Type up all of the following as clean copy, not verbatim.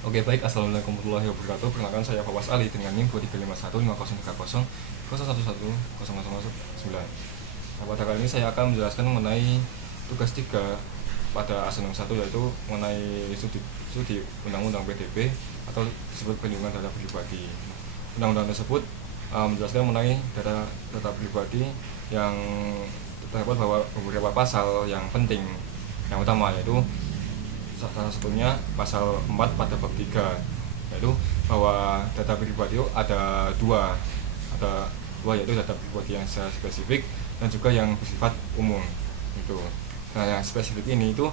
Oke, baik. Assalamualaikum warahmatullahi wabarakatuh. Perkenalkan, saya Fawas Ali dengan NIM 235150301110009. Nah, pada kali ini saya akan menjelaskan mengenai tugas 3 pada Asenum 1, yaitu mengenai studi Undang-Undang PDP atau disebut perlindungan data pribadi. Undang-undang tersebut menjelaskan mengenai data pribadi yang terdapat bahwa beberapa pasal yang penting. Yang utama yaitu salah satunya pasal 4 pada bab 3, yaitu bahwa data pribadi itu ada dua, yaitu data pribadi yang secara spesifik dan juga yang bersifat umum itu. Nah, yang spesifik ini itu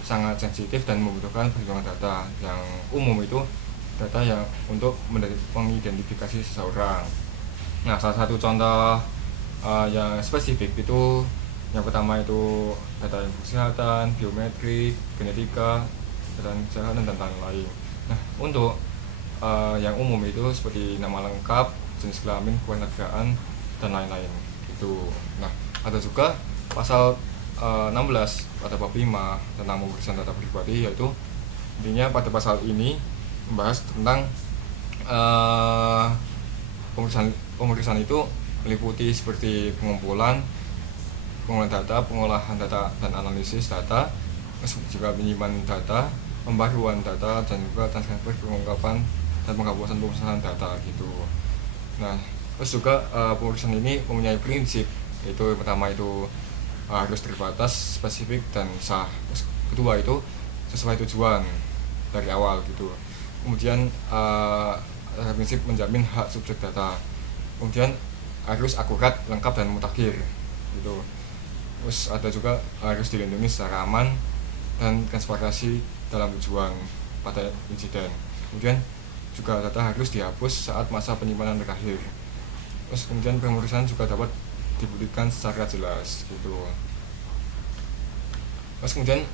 sangat sensitif dan membutuhkan perlindungan data. Yang umum itu data yang untuk mengidentifikasi seseorang. Nah, salah satu contoh yang spesifik itu yang pertama itu data info kesehatan, biometrik, genetika, dan kesehatan dan lain-lain. Nah, untuk yang umum itu seperti nama lengkap, jenis kelamin, kewarganegaraan, dan lain-lain. Itu. Nah, ada juga pasal 16 pada bab 5 tentang pemeriksaan data pribadi, yaitu intinya pada pasal ini membahas tentang pemeriksaan itu meliputi seperti pengumpulan pengolahan data dan analisis data, juga penyimpan data, pembaruan data, dan juga transfer, pengungkapan, dan penghapusan data gitu. Nah, terus juga pemeriksaan ini mempunyai prinsip, yaitu yang pertama itu harus terbatas, spesifik, dan sah. Terus kedua itu sesuai tujuan dari awal gitu. Kemudian prinsip menjamin hak subjek data. Kemudian harus akurat, lengkap, dan mutakhir gitu. Terus ada juga harus dilindungi secara aman dan transparansi dalam tujuan pada insiden. Kemudian juga data harus dihapus saat masa penyimpanan berakhir. Terus kemudian pemeriksaan juga dapat dibuktikan secara jelas gitu. Terus kemudian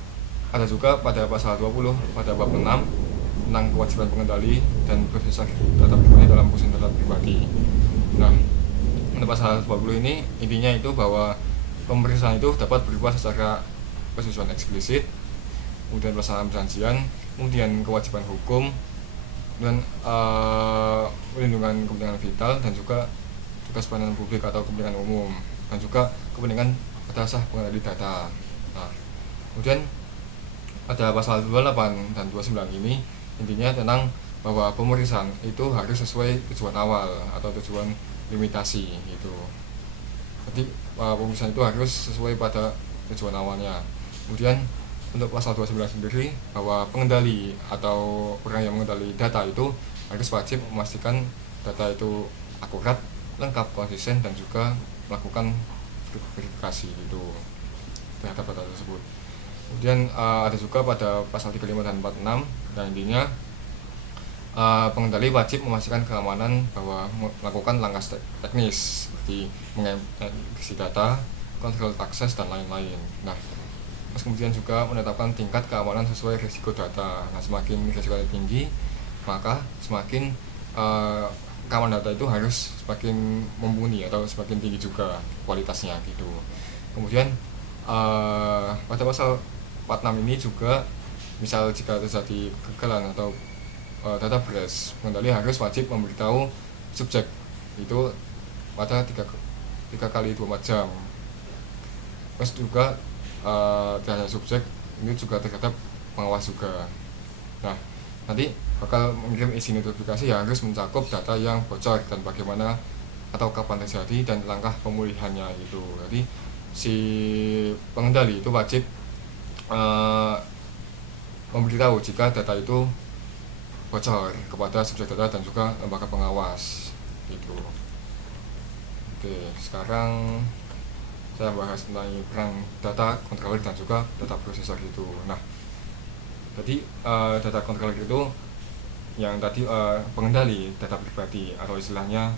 ada juga pada pasal 20 pada bab 6 tentang kewajiban pengendali dan proses data pribadi dalam proses data pribadi. Nah, untuk pasal 20 ini intinya itu bahwa pemeriksaan itu dapat berubah secara persetujuan eksplisit, kemudian pelaksanaan perjanjian, kemudian kewajiban hukum, dan perlindungan kepentingan vital, dan juga tugas pelayanan publik atau kepentingan umum, dan juga kepentingan pada sah pengendali data. Nah, kemudian ada pasal 28 dan 29 ini intinya tentang bahwa pemeriksaan itu harus sesuai tujuan awal atau tujuan limitasi gitu. Jadi pemeriksaan itu harus sesuai pada tujuan awalnya. Kemudian untuk pasal 29 sendiri bahwa pengendali atau orang yang mengendali data itu harus wajib memastikan data itu akurat, lengkap, konsisten, dan juga melakukan verifikasi itu terhadap data tersebut. Kemudian ada juga pada pasal 35 dan 46 dan intinya pengendali wajib memastikan keamanan bahwa melakukan langkah teknis seperti mengeksekusi data, kontrol akses, dan lain-lain. Nah, terus kemudian juga menetapkan tingkat keamanan sesuai risiko data. Nah, semakin risiko tinggi, maka semakin keamanan data itu harus semakin mumpuni atau semakin tinggi juga kualitasnya gitu. Kemudian pada pasal 46 ini juga misal jika terjadi kegagalan atau data breach, pengendali harus wajib memberitahu subjek itu pada 3 kali 24 jam. Terus juga tidak hanya subjek, ini juga terhadap pengawas juga. Nah, nanti bakal mengirim izin notifikasi yang harus mencakup data yang bocor dan bagaimana atau kapan terjadi dan langkah pemulihannya gitu. Jadi si pengendali itu wajib memberitahu jika data itu bocor kepada subjek data dan juga lembaga pengawas gitu. Oke, sekarang saya bahas tentang peran data controller dan juga data processor gitu. Nah, jadi data controller itu yang tadi pengendali data pribadi atau istilahnya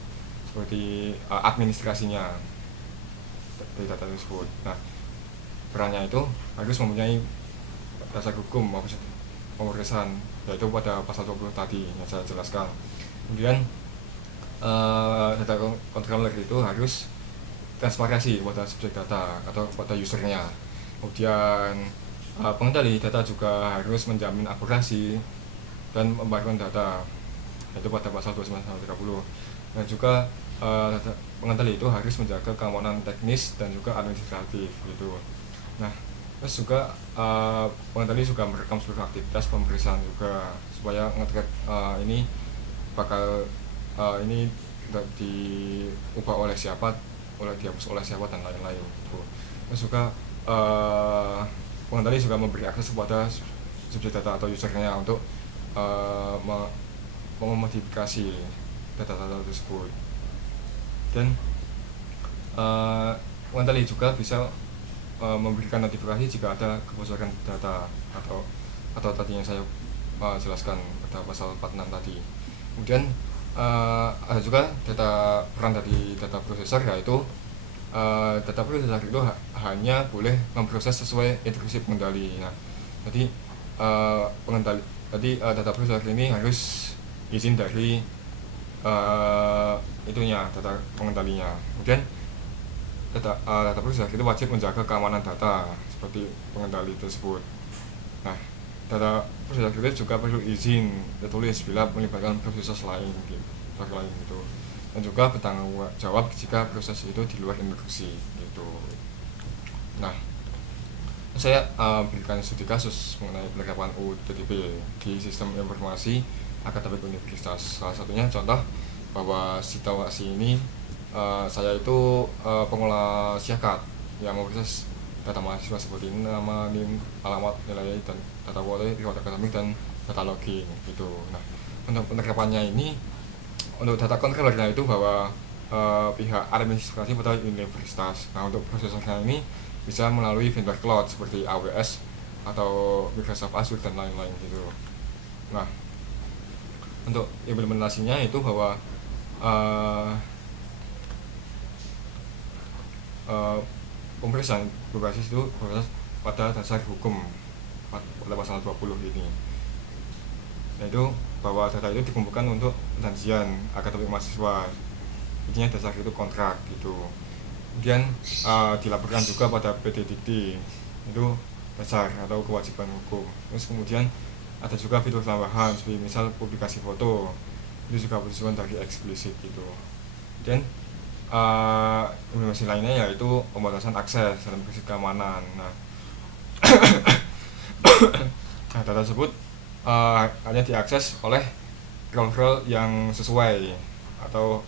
seperti administrasinya dari data tersebut. Nah, perannya itu harus mempunyai dasar hukum maupun pemeriksaan, yaitu pada pasal 20 tadi yang saya jelaskan. Kemudian data controller itu harus transparansi pada subjek data atau pada usernya. Kemudian pengendali data juga harus menjamin akurasi dan membagikan data, yaitu pada pasal 29-30. Dan juga pengendali itu harus menjaga keamanan teknis dan juga administratif gitu. Nah, terus juga pengendali juga merekam seluruh aktivitas pemeriksaan juga supaya ngetrack ini bakal ini tidak diubah oleh siapa, dihapus oleh siapa dan lain-lain gitu. Terus juga pengendali juga memberi akses kepada subjek data atau usernya untuk memodifikasi data-data tersebut. Dan pengendali juga bisa memberikan notifikasi jika ada kebocoran data atau tadi yang saya jelaskan pada pasal 46 tadi. Kemudian ada juga peran dari data processor, yaitu data processor itu hanya boleh memproses sesuai instruksi pengendali. Nah, jadi data processor ini harus izin dari data pengendalinya. Kemudian data processor itu wajib menjaga keamanan data seperti pengendali tersebut. Nah, data processor itu juga perlu izin tertulis bila melibatkan proses lain gitu. Dan juga bertanggung jawab jika proses itu di luar instruksi gitu. Nah, saya berikan studi kasus mengenai penerapan UU TTP di sistem informasi akademik universitas. Salah satunya contoh bahwa situasi ini saya itu pengelola Siakat yang memproses data mahasiswa seperti nama, NIM, alamat, nilai, dan data kuota, riwayat akademik, dan data login gitu. Nah, untuk penerapannya ini, untuk data controllernya itu bahwa pihak administrasi pada universitas. Nah, untuk prosesornya ini bisa melalui vendor cloud seperti AWS atau Microsoft Azure dan lain-lain gitu. Nah, untuk implementasinya itu bahwa pemeriksaan berbasis itu pada dasar hukum pada pasal 20 ini, yaitu bahwa data itu dikumpulkan untuk perjanjian akademik mahasiswa, intinya dasar itu kontrak gitu. Kemudian dilaporkan juga pada PT Dikti, itu dasar atau kewajiban hukum. Terus kemudian ada juga fitur tambahan seperti misal publikasi foto, itu juga bersifat dari eksplisit gitu. Dan informasi lainnya yaitu pembatasan akses dalam prinsip keamanan. Nah, data tersebut hanya diakses oleh role yang sesuai, atau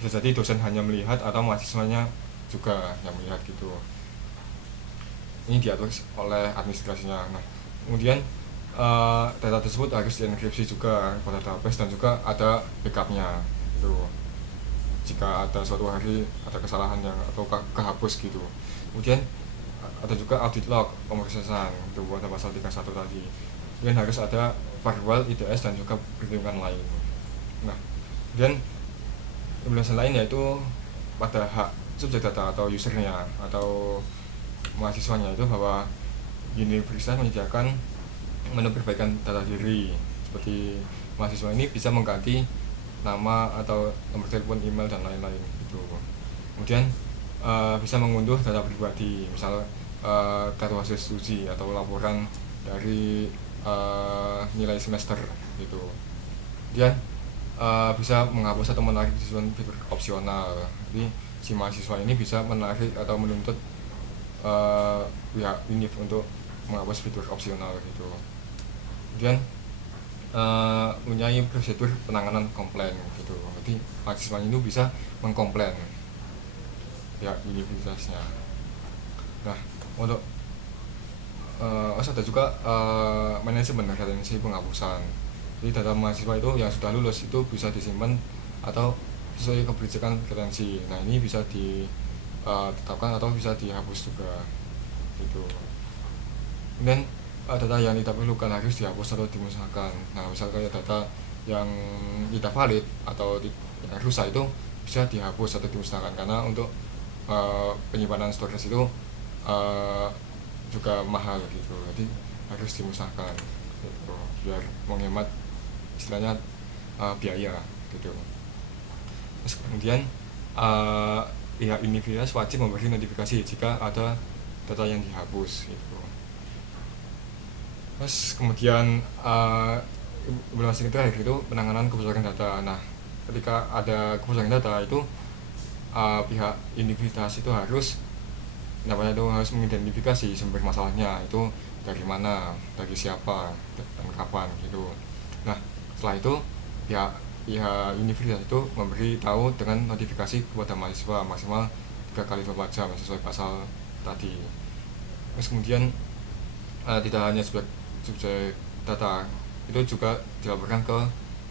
bisa jadi dosen hanya melihat atau mahasiswanya juga yang melihat gitu. Ini diatur oleh administrasinya. Nah, kemudian data tersebut harus dienkripsi juga pada database dan juga ada backupnya gitu. Jika ada suatu hari ada kesalahan yang atau kehapus gitu. Kemudian ada juga audit log pemrosesan itu pada pasal 31 tadi. Kemudian harus ada firewall, IDS, dan juga perlindungan lain. Nah, kemudian implementasi lain yaitu pada hak subjek data atau usernya atau mahasiswanya, itu bahwa universitas menyediakan menu perbaikan data diri, seperti mahasiswa ini bisa mengganti nama atau nomor telepon, email, dan lain-lain gitu. Kemudian bisa mengunduh data pribadi, misal kartu hasil studi atau laporan dari nilai semester gitu. Kemudian bisa menghapus atau menarik fitur opsional. Jadi si mahasiswa ini bisa menarik atau menuntut pihak univ untuk menghapus fitur opsional gitu. Kemudian mempunyai prosedur penanganan komplain gitu. Jadi mahasiswa itu bisa mengkomplain ya universitasnya. Nah, untuk ada juga manajemen retensi penghapusan. Jadi data mahasiswa itu yang sudah lulus itu bisa disimpan atau sesuai kebijakan retensi. Nah, ini bisa ditetapkan atau bisa dihapus juga gitu. Kemudian data yang tidak perlukan harus dihapus atau dimusnahkan. Nah, misal kayak data yang tidak valid atau yang rusak itu bisa dihapus atau dimusnahkan, karena untuk penyimpanan storage itu juga mahal gitu. Jadi harus dimusnahkan gitu, biar menghemat istilahnya biaya gitu. Terus kemudian pihak universitas wajib memberi notifikasi jika ada data yang dihapus gitu. Terus kemudian implementasi terakhir itu penanganan kebocoran data. Nah, ketika ada kebocoran data itu pihak universitas itu harus namanya itu harus mengidentifikasi sumber masalahnya itu dari mana, dari siapa, dan kapan gitu. Nah, setelah itu pihak pihak universitas itu memberi tahu dengan notifikasi kepada mahasiswa maksimal 3 kali 24 jam sesuai pasal tadi. Terus kemudian tidak hanya subjek data itu juga dilaporkan ke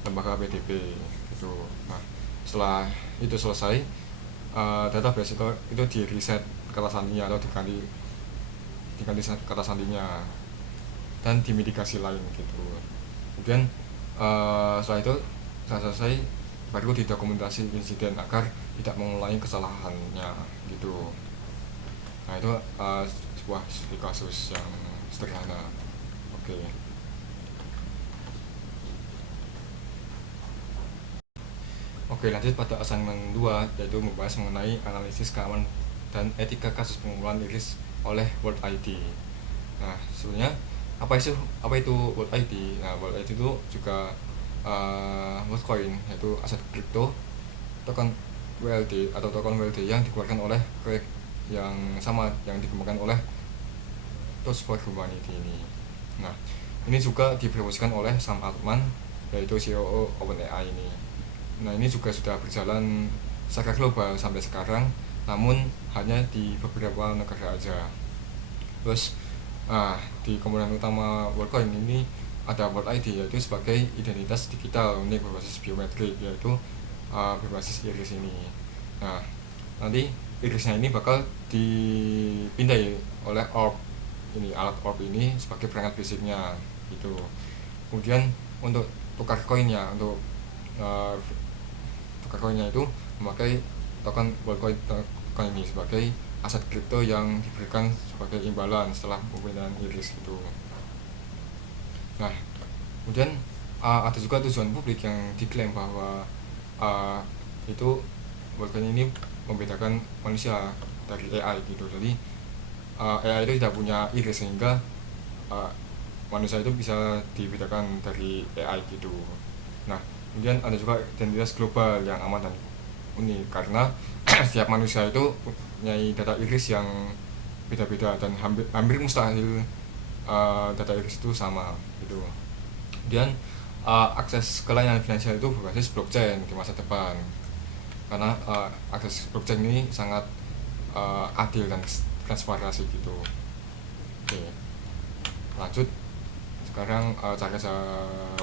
lembaga PDB gitu. Nah, setelah itu selesai, database itu di reset kata sandinya atau diganti kata sandinya dan dimitigasi lain gitu. Kemudian setelah itu selesai baru didokumentasi insiden agar tidak mengulangi kesalahannya gitu. Nah itu sebuah kasus yang sederhana. Oke. Oke, lanjut pada assignment 2 yaitu membahas mengenai analisis keamanan dan etika kasus pengumpulan iris oleh World ID. Nah, sebenarnya apa itu World ID? Nah, World ID itu juga Worldcoin, yaitu aset kripto token WLD atau token WLD yang dikeluarkan oleh proyek yang sama yang dikembangkan oleh Trust for Humanity ini. Nah, ini juga dipromosikan oleh Sam Altman yaitu CEO OpenAI ini. Nah, ini juga sudah berjalan secara global sampai sekarang, namun hanya di beberapa negara aja. Terus di komponen utama WorldCoin ini ada World ID yaitu sebagai identitas digital unik berbasis biometrik yaitu berbasis iris ini. Nah, nanti irisnya ini bakal dipindai oleh orb ini, alat orb ini sebagai perangkat fisiknya gitu. Kemudian untuk tukar koinnya, untuk tukar koinnya itu memakai token Worldcoin token ini sebagai aset kripto yang diberikan sebagai imbalan setelah pembinaan iris gitu. Nah, kemudian ada juga tujuan publik yang diklaim bahwa itu Worldcoin ini membedakan manusia dari AI gitu. Jadi AI itu tidak punya iris sehingga manusia itu bisa dibedakan dari AI gitu. Nah, kemudian ada juga identitas global yang aman dan unik karena setiap manusia itu punya data iris yang beda-beda dan hampir mustahil data iris itu sama gitu. Kemudian akses ke layanan finansial itu berbasis blockchain di masa depan karena akses blockchain ini sangat adil dan transparansi gitu. Oke, lanjut sekarang cara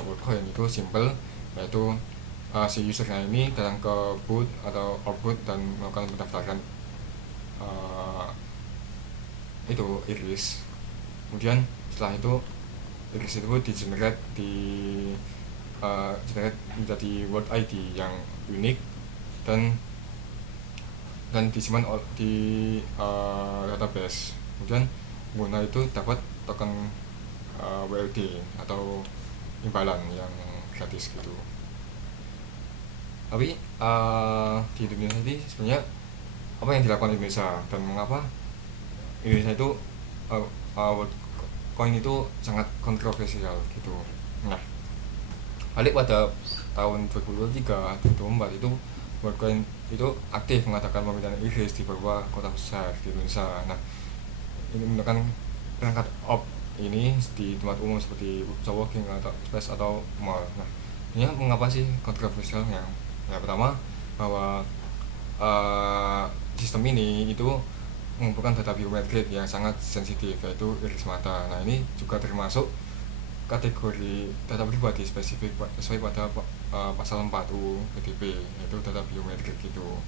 Worldcoin itu simple, yaitu si usernya ini datang ke booth atau booth dan melakukan pendaftaran itu iris. Kemudian setelah itu iris itu di-generate generate menjadi World ID yang unik dan disimpan di database. Kemudian pengguna itu dapat token WLD atau imbalan yang gratis gitu. Tapi di Indonesia ini sebenarnya apa yang dilakukan Indonesia dan mengapa Indonesia itu Worldcoin itu sangat kontroversial gitu. Nah, balik pada tahun 2023 2024 itu Worldcoin itu aktif mengadakan pemindahan iris di beberapa kota besar di Indonesia. Nah, ini menggunakan perangkat orb ini di tempat umum seperti coworking atau space atau mall. Nah, ini mengapa sih kontroversialnya? Yang pertama bahwa sistem ini itu mengumpulkan data biometrik yang sangat sensitif yaitu iris mata. Nah, ini juga termasuk kategori data pribadi spesifik sesuai pada pasal 4 UU PDB yaitu data biometrik gitu.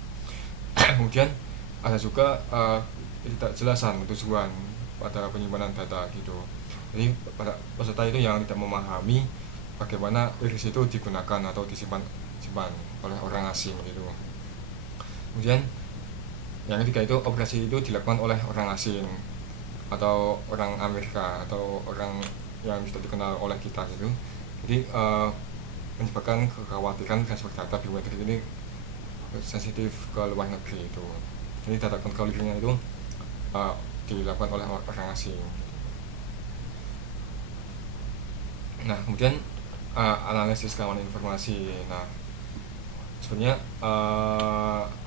Kemudian ada juga ketidakjelasan tujuan pada penyimpanan data gitu. Jadi pada peserta itu yang tidak memahami bagaimana iris itu digunakan atau disimpan oleh orang asing gitu. Kemudian yang ketiga itu operasi itu dilakukan oleh orang asing atau orang Amerika atau orang yang sudah dikenal oleh kita gitu. Jadi menyebabkan kekhawatiran transfer data biometrik ini sensitif ke luar negeri itu. Jadi data kontrolnya itu dilakukan oleh orang asing. Nah, kemudian analisis keamanan informasi. Nah, sebenarnya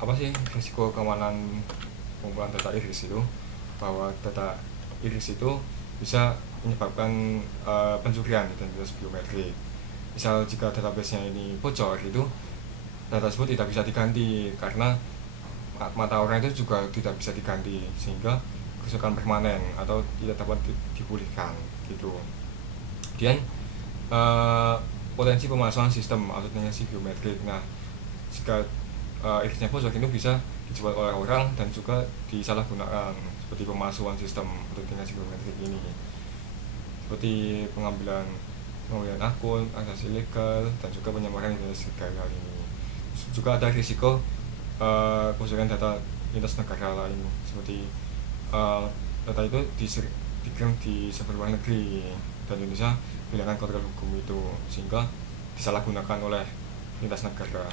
apa sih risiko keamanan pengumpulan data iris itu? Bahwa data iris itu bisa menyebabkan pencurian identitas biometrik. Misal jika database-nya ini bocor, itu data tersebut tidak bisa diganti karena mata orang itu juga tidak bisa diganti, sehingga kerusakan permanen atau tidak dapat dipulihkan gitu. Kemudian potensi pemalsuan sistem autentikasi biometrik. Nah, jika irisnya bocor itu bisa dijual oleh orang dan juga disalahgunakan, seperti pemalsuan sistem autentikasi biometrik ini, seperti pengambilan akun, akses ilegal, dan juga penyamaran identitas negara ini. Juga ada risiko kebocoran data lintas negara lain, seperti data itu dikirim di server luar negeri dan Indonesia kehilangan kontrol hukum itu, sehingga disalahgunakan oleh lintas negara.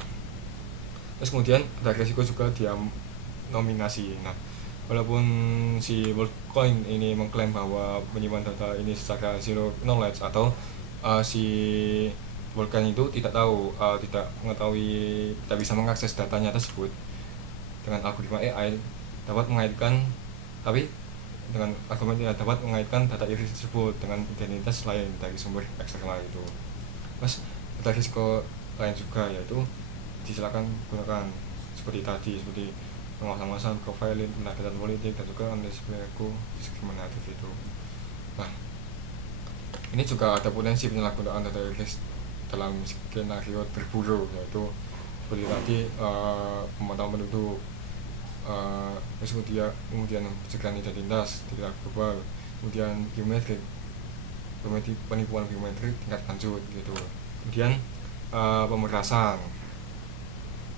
Terus kemudian ada risiko juga dia nominasi. Nah, walaupun si WorldCoin ini mengklaim bahwa penyimpan data ini secara zero knowledge, atau si WorldCoin itu tidak tahu, tidak mengetahui, tidak bisa mengakses datanya tersebut dengan algoritma AI dapat mengaitkan, tapi dengan argumen tidak dapat mengaitkan data iris tersebut dengan identitas lain dari sumber eksternal itu. Terus ada risiko lain juga, yaitu disilakan gunakan seperti tadi, seperti pengawasan profiling, pendataan politik, dan juga analisis perilaku diskriminatif itu. Nah, ini juga ada potensi penyalahgunaan data iris dalam skenario terburuk, yaitu seperti tadi pemantauan penduduk, kemudian pencegahan identitas tidak global, kemudian biometrik, penipuan biometrik tingkat lanjut gitu. Kemudian pemerasan,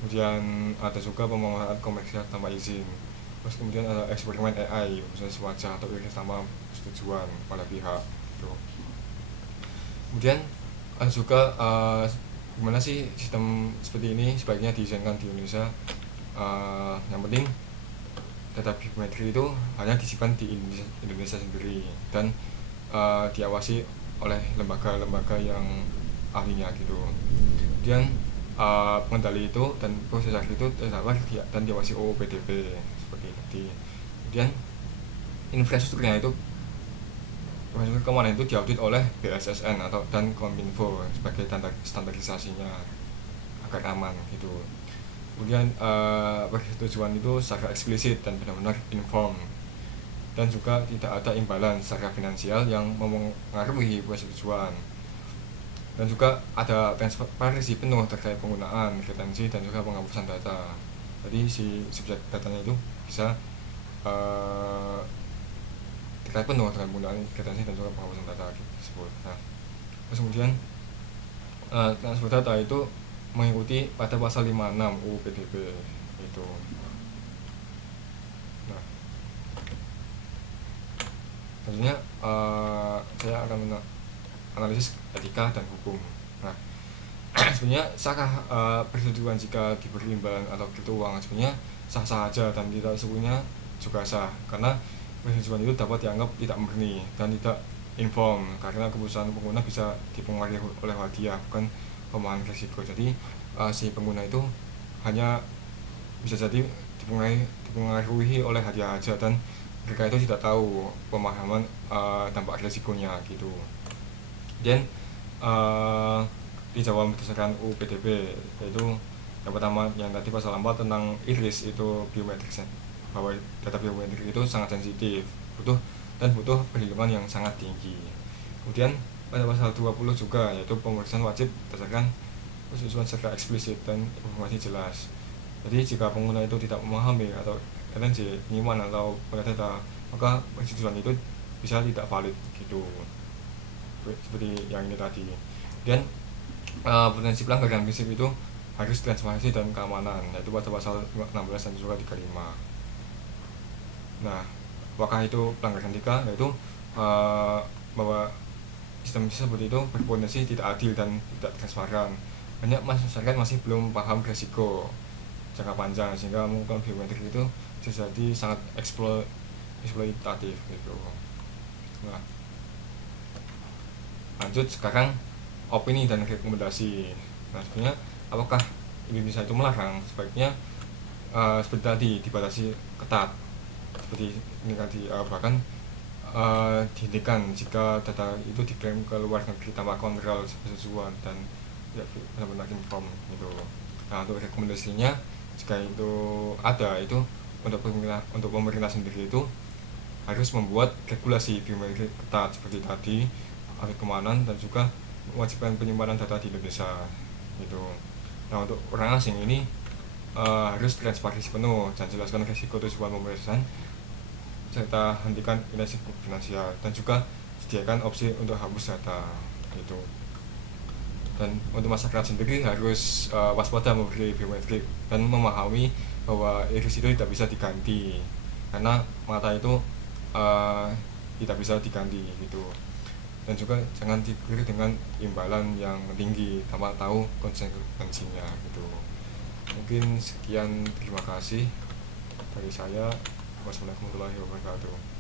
kemudian ada juga pemanfaatan komersial tanpa izin. Terus kemudian ada eksperimen AI, misalnya wajah atau iris tanpa persetujuan pada pihak gitu. Kemudian ada juga gimana sih sistem seperti ini sebaiknya didesainkan di Indonesia. Yang penting data biometri itu hanya disimpan di Indonesia sendiri dan diawasi oleh lembaga-lembaga yang ahlinya gitu. Kemudian pengendali itu dan proses itu terdapat dan diawasi OPDP seperti tadi. Kemudian infrastrukturnya itu kemana itu diaudit oleh BSSN atau dan Kominfo sebagai standarisasinya agar aman gitu. Kemudian persetujuan itu secara eksplisit dan benar-benar inform, dan juga tidak ada imbalan secara finansial yang mempengaruhi persetujuan, dan juga ada transparansi penuh terkait penggunaan, retensi, dan juga penghapusan data. Jadi si subjek datanya itu bisa terkait penuh dengan penggunaan, retensi, dan juga penghapusan data tersebut. Nah, terus kemudian transfer data itu mengikuti pada pasal 56 UU PDB itu. Nah, tentunya saya akan analisis etika dan hukum. Nah, sebenarnya sahkah persetujuan jika diberi imbalan atau gitu uang? Sebenarnya sah-sah aja, dan tidak sebenarnya juga sah, karena persetujuan itu dapat dianggap tidak murni dan tidak inform, karena keputusan pengguna bisa dipengaruhi oleh hadiah, bukan pemahaman risiko. Jadi si pengguna itu hanya bisa jadi dipengaruhi oleh hadiah aja, dan mereka itu tidak tahu pemahaman dampak risikonya gitu. Dan dijawab berdasarkan UU PDB, yaitu yang pertama yang tadi pasal 4 tentang iris itu biometrik, bahwa data biometrik itu sangat sensitif, butuh perlindungan yang sangat tinggi. Kemudian pada pasal 20 juga, yaitu pemeriksaan wajib berdasarkan persetujuan secara eksplisit dan informasi jelas. Jadi jika pengguna itu tidak memahami atau retensi, penyimpanan atau data, maka persetujuan itu bisa tidak valid gitu, seperti yang ini tadi. Dan potensi pelanggaran prinsip itu harus transparansi dan keamanan, yaitu pada pasal 16 dan juga 35. Nah, apakah itu pelanggaran etika? Yaitu bahwa sistem seperti itu berpotensi tidak adil dan tidak transparan. Banyak masyarakat masih belum paham risiko jangka panjang, sehingga menggunakan biometrik itu bisa jadi sangat eksploitatif gitu. Nah, lanjut sekarang opini dan rekomendasi. Nah, sebenarnya apakah Indonesia itu melarang? Sebaiknya seperti tadi dibatasi ketat seperti ini tadi, bahkan dihentikan jika data itu diklaim ke luar negeri tanpa kontrol sesuatu dan tidak benar-benar inform gitu. Nah, untuk rekomendasinya jika itu ada itu untuk pemerintah sendiri itu harus membuat regulasi biometrik ketat seperti tadi, audit keamanan dan juga mewajibkan penyimpanan data di Indonesia gitu. Nah, untuk orang asing ini harus transparansi penuh dan jelaskan risiko tujuan pemeriksaan serta hentikan resiko finansial dan juga sediakan opsi untuk hapus data gitu. Dan untuk masyarakat sendiri harus waspada memberi biometrik dan memahami bahwa iris itu tidak bisa diganti karena mata itu tidak bisa diganti gitu. Dan juga jangan diberi dengan imbalan yang tinggi tanpa tahu konsekuensinya gitu. Mungkin sekian, terima kasih dari saya. Wassalamualaikum warahmatullahi wabarakatuh.